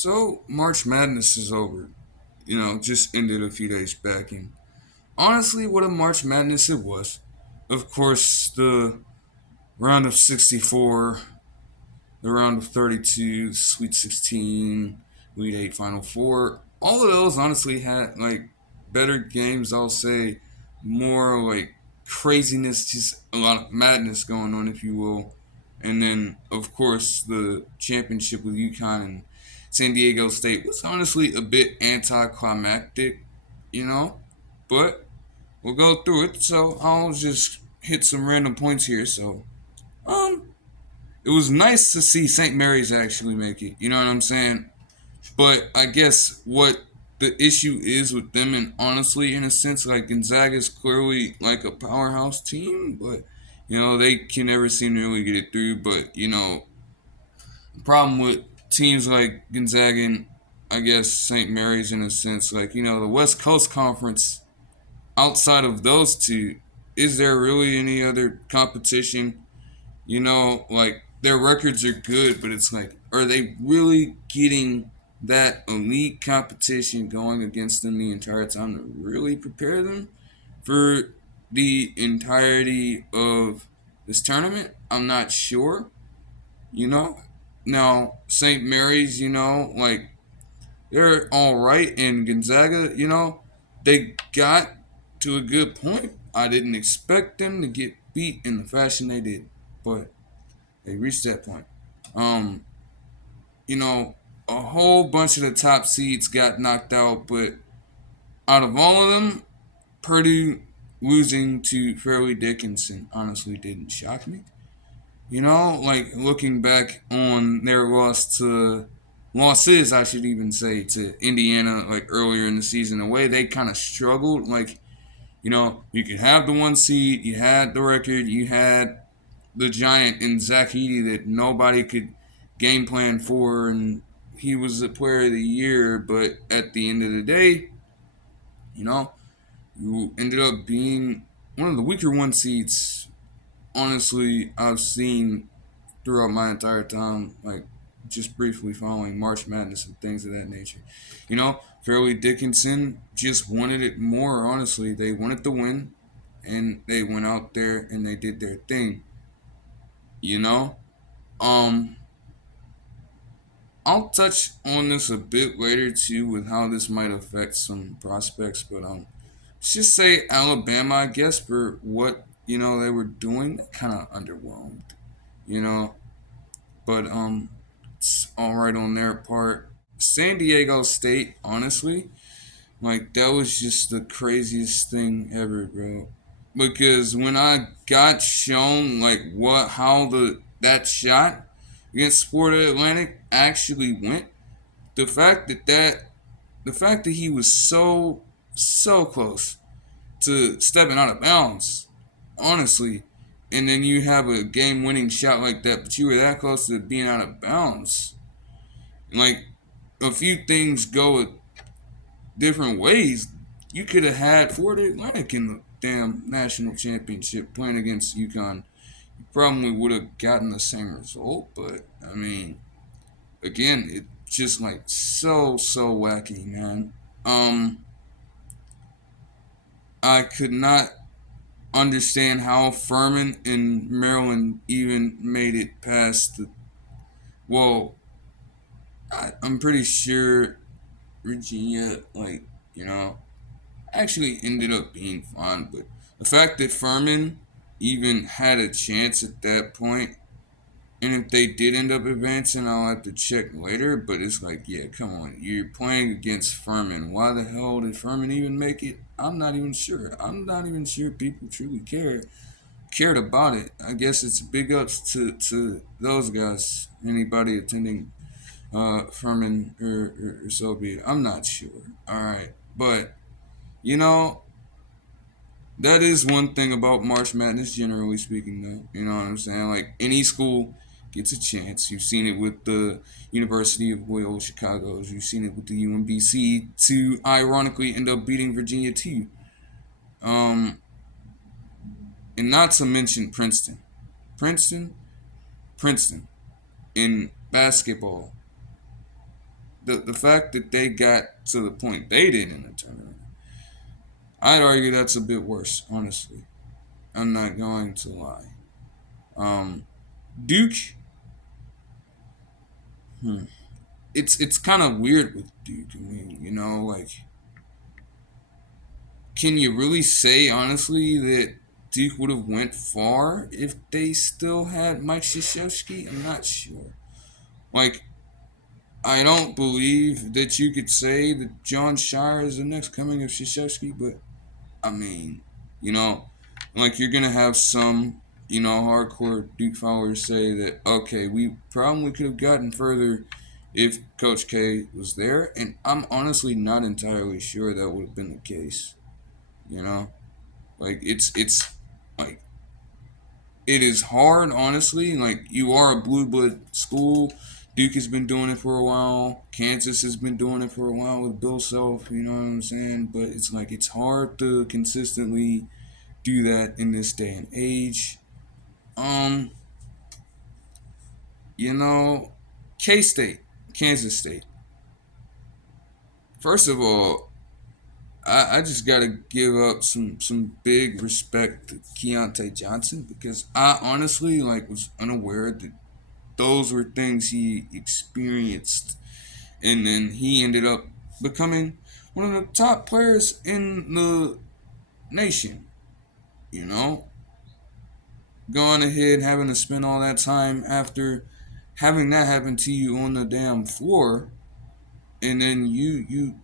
So March Madness is over. Just ended a few days back, and honestly, what a March Madness it was. Of course, the round of 64, the round of 32, Sweet 16, Elite 8, Final Four. All of those honestly had better games. I'll say more craziness, just a lot of madness going on, if you will. And then, of course, the championship with UConn and San Diego State was honestly a bit anticlimactic, you know. But we'll go through it. So I'll just hit some random points here. So, um, it was nice to see St. Mary's actually make it. You know what I'm saying? But I guess what the issue is with them, and honestly, in a sense, Gonzaga is clearly like a powerhouse team, but they can never seem to really get it through. But the problem with teams like Gonzaga and I guess St. Mary's, in a sense, the West Coast Conference. Outside of those two, is there really any other competition? Their records are good, but it's like, are they really getting that elite competition going against them the entire time to really prepare them for the entirety of this tournament? I'm not sure. You know, now St. Mary's, they're all right, and Gonzaga, they got to a good point. I didn't expect them to get beat in the fashion they did, but they reached that point. Um, you know, a whole bunch of the top seeds got knocked out, but out of all of them, Purdue losing to Fairleigh Dickinson honestly didn't shock me. Looking back on their losses, I should even say, to Indiana, earlier in the season, the way they kind of struggled, you could have the one seed, you had the record, you had the giant in Zach Edey that nobody could game plan for, and he was the player of the year. But at the end of the day, you know, you ended up being one of the weaker one seeds. Honestly, I've seen throughout my entire time, just briefly following March Madness and things of that nature. Fairleigh Dickinson just wanted it more. Honestly, they wanted to win, and they went out there and they did their thing. You know, um, I'll touch on this a bit later too, with how this might affect some prospects. But let's just say Alabama, I guess, for what they were doing, kind of underwhelmed. You know, but it's all right on their part. San Diego State, honestly, that was just the craziest thing ever, bro. Because when I got shown how that shot against Florida Atlantic actually went, the fact that he was so close to stepping out of bounds, honestly, and then you have a game winning shot like that, but you were that close to being out of bounds. Like, a few things go different ways. You could have had Florida Atlantic in the damn national championship playing against UConn. You probably would have gotten the same result, but I mean, again, it's just so wacky, man. I could not understand how Furman and Maryland even made it past the. Well, I'm pretty sure Virginia, actually ended up being fine, but the fact that Furman even had a chance at that point, and if they did end up advancing, I'll have to check later. But it's like, yeah, come on, you're playing against Furman. Why the hell did Furman even make it? I'm not even sure. I'm not even sure people truly cared about it. I guess it's big ups to those guys. Anybody attending Furman or so be it. I'm not sure. All right, but you know that is one thing about March Madness, generally speaking, though. You know what I'm saying? Like, any school gets a chance. You've seen it with the University of Loyola Chicago's. You've seen it with the UMBC to ironically end up beating Virginia too. Um, and not to mention Princeton. Princeton, Princeton in basketball the fact that they got to the point they did in the tournament, I'd argue that's a bit worse. Honestly, I'm not going to lie. Um, Duke, hmm, it's kind of weird with Duke. I mean, like, can you really say honestly that Duke would have went far if they still had Mike Krzyzewski? I'm not sure. Like, I don't believe that you could say that John Shire is the next coming of Krzyzewski, but I mean, you know, like you're gonna have some, hardcore Duke followers say that okay, we probably could have gotten further if Coach K was there, and I'm honestly not entirely sure that would have been the case. You know, like it's like it is hard, honestly. Like you are a blue blood school. Duke has been doing it for a while. Kansas has been doing it for a while with Bill Self. You know what I'm saying? But it's like it's hard to consistently do that in this day and age. Um, you know, K State, Kansas State. First of all, I just gotta give up some big respect to Keontae Johnson because I honestly was unaware that those were things he experienced, and then he ended up becoming one of the top players in the nation. You know, going ahead having to spend all that time after having that happen to you on the damn floor, and then you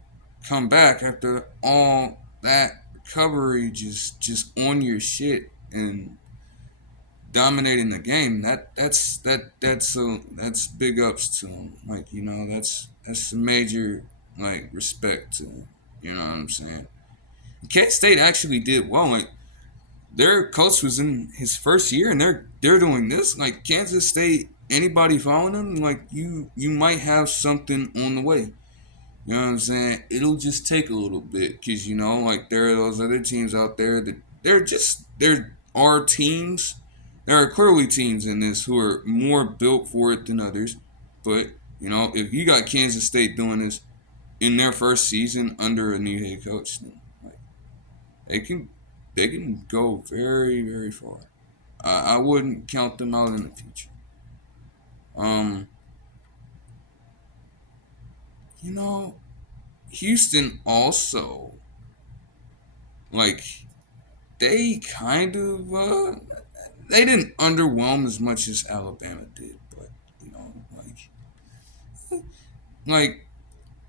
come back after all that recovery, just on your shit and dominating the game. That's big ups to him. Like that's a major respect to him. You know what I'm saying? K State actually did well. Like their coach was in his first year, and they're doing this. Like Kansas State, anybody following them, like you might have something on the way. You know what I'm saying? It'll just take a little bit because like there are those other teams out there that there are teams. There are clearly teams in this who are more built for it than others. But if you got Kansas State doing this in their first season under a new head coach, then like they can they can go very very far. I wouldn't count them out in the future. Um, you know, Houston also like they kind of they didn't underwhelm as much as Alabama did, but like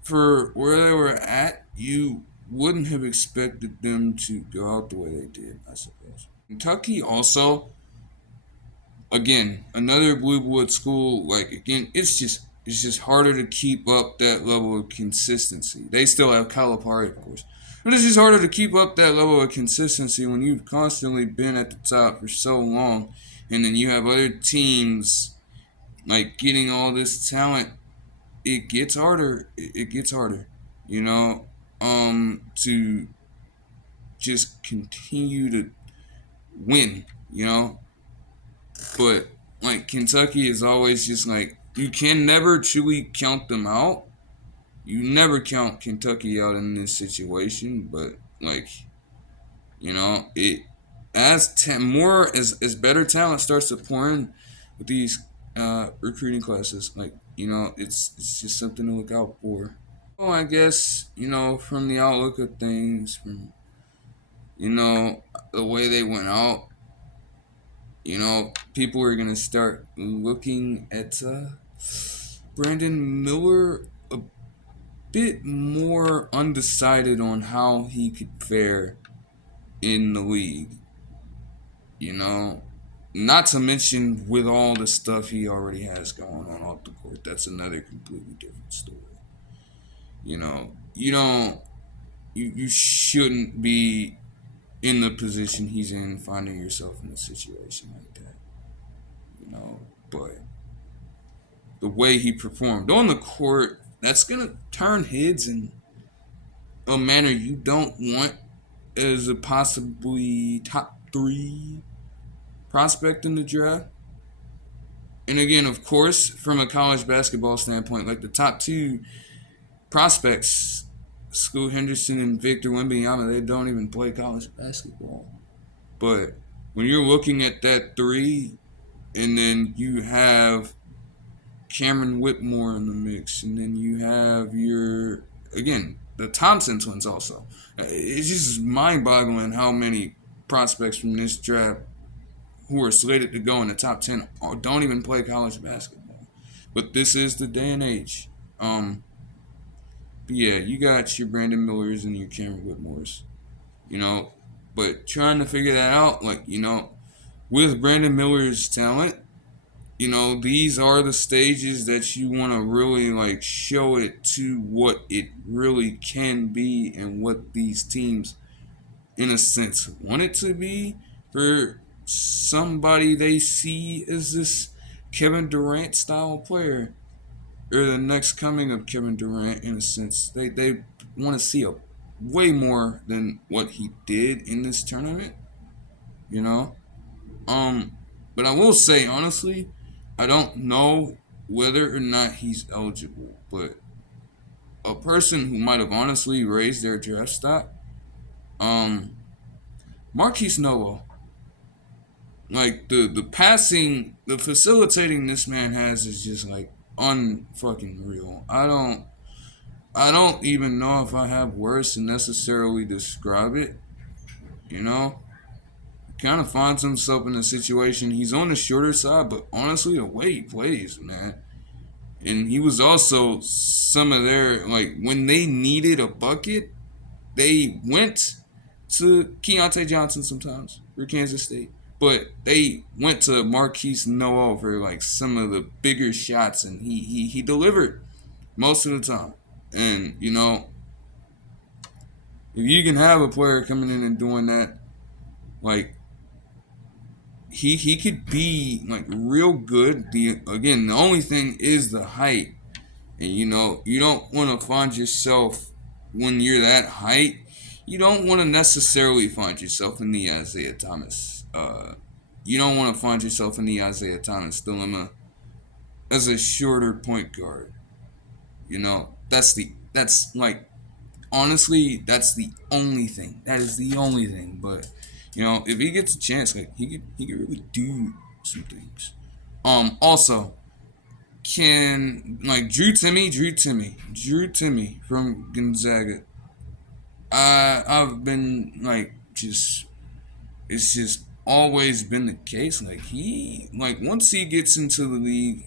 for where they were at, you wouldn't have expected them to go out the way they did, I suppose. Kentucky also, again, another blue blood school. Like again, it's just harder to keep up that level of consistency. They still have Calipari, of course, but it's just harder to keep up that level of consistency when you've constantly been at the top for so long, and then you have other teams getting all this talent. It gets harder. It gets harder. You know, to just continue to win. You know, but Kentucky is always just you can never truly count them out. You never count Kentucky out in this situation, but it more as better talent starts to pour in with these recruiting classes. It's just something to look out for. Well, I guess from the outlook of things, from the way they went out, people are gonna start looking at Brandon Miller a bit more undecided on how he could fare in the league. You know, not to mention with all the stuff he already has going on off the court. That's another completely different story. You don't, you shouldn't be in the position he's in, finding yourself in a situation like that. But the way he performed on the court, that's gonna turn heads in a manner you don't want as a possibly top three prospect in the draft. And again, of course, from a college basketball standpoint, the top two, prospects, Scoot Henderson and Victor Wembanyama, they don't even play college basketball. But when you're looking at that three, and then you have Cameron Whitmore in the mix, and then you have your again the Thompson twins also. It's just mind-boggling how many prospects from this draft who are slated to go in the top 10 don't even play college basketball. But this is the day and age. But yeah, you got your Brandon Millers and your Cameron Whitmores, you know. But trying to figure that out, like, with Brandon Miller's talent, these are the stages that you want to really like show it to what it really can be and what these teams, in a sense, want it to be for somebody they see as this Kevin Durant style player or the next coming of Kevin Durant. In a sense, they want to see a way more than what he did in this tournament, you know. Um, but I will say honestly, I don't know whether or not he's eligible. But a person who might have honestly raised their draft stock, um, Marquise Noah. Like the passing, the facilitating this man has is just like unfucking real. I don't even know if I have words to necessarily describe it. You know, kind of finds himself in a situation. He's on the shorter side, but honestly, the way he plays, man. And he was also some of their, like, when they needed a bucket, they went to Keontae Johnson sometimes for Kansas State. But they went to Marquise Noah for like some of the bigger shots, and he delivered most of the time. And if you can have a player coming in and doing that, like he could be like real good. The only thing is the height, and you don't want to find yourself when you're that height. You don't want to necessarily find yourself in the Isaiah Thomas. You don't want to find yourself in the Isaiah Thomas dilemma as a shorter point guard. That's like honestly, that's the only thing. That is the only thing. But if he gets a chance, like he could really do some things. Also, can like Drew Timmy from Gonzaga. I've been like just it's just always been the case. Like once he gets into the league,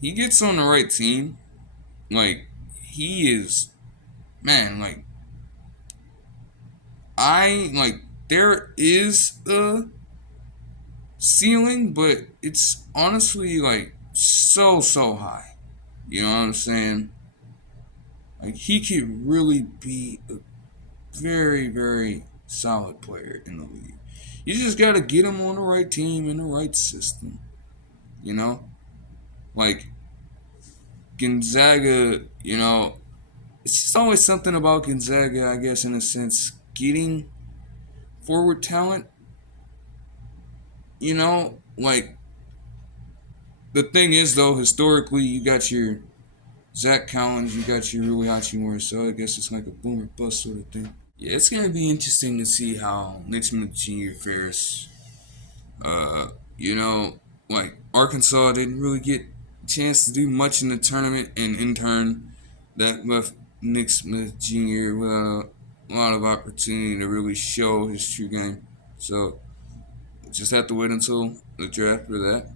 he gets on the right team. Like he is, man. Like I like there is a ceiling, but it's honestly like so high. You know what I'm saying? Like he could really be a very very solid player in the league. You just gotta get him on the right team in the right system. You know, like Gonzaga. It's just always something about Gonzaga, I guess, in a sense, getting forward talent. Like the thing is though, historically, you got your Zach Collins, you got your Rui Hachimura, so I guess it's like a boomer bust sort of thing. Yeah, it's gonna be interesting to see how Nick Smith Jr. fares. Uh, you know, like Arkansas didn't really get a chance to do much in the tournament, and in turn, that left Nick Smith Jr. with a lot of opportunity to really show his true game. So just have to wait until the draft for that.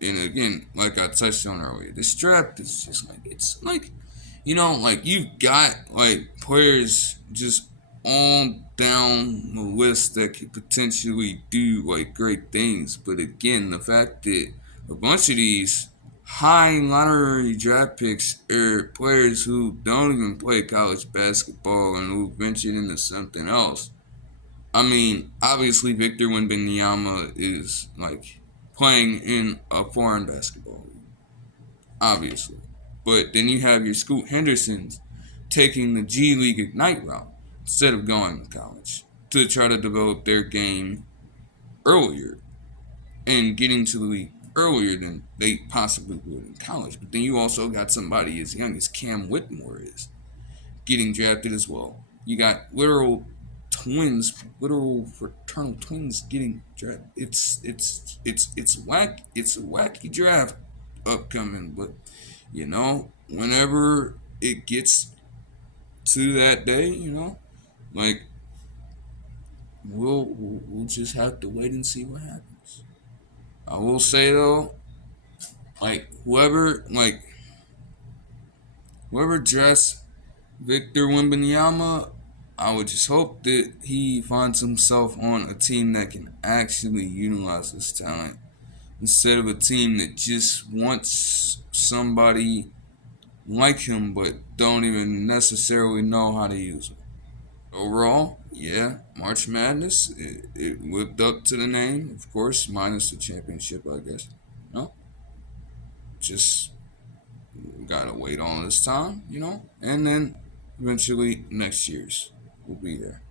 And again, like I touched on earlier, this draft is just like it's like like you've got like players just on down the list that could potentially do like great things. But again, the fact that a bunch of these high lottery draft picks are players who don't even play college basketball and who ventured into something else. I mean, obviously Victor Wembanyama is like playing in a foreign basketball league, obviously. But then you have your Scoot Hendersons taking the G League Ignite route instead of going to college to try to develop their game earlier and getting to the league earlier than they possibly would in college. But then you also got somebody as young as Cam Whitmore is getting drafted as well. You got literal fraternal twins getting drafted. It's whack. It's a wacky draft upcoming, but whenever it gets to that day, like we'll just have to wait and see what happens. I will say though, like whoever drafts Victor Wembanyama, I would just hope that he finds himself on a team that can actually utilize his talent instead of a team that just wants somebody like him but don't even necessarily know how to use him. Overall, yeah, March Madness, it lived up to the name, of course, minus the championship, I guess. No, just gotta wait on this time, and then eventually next year's will be there.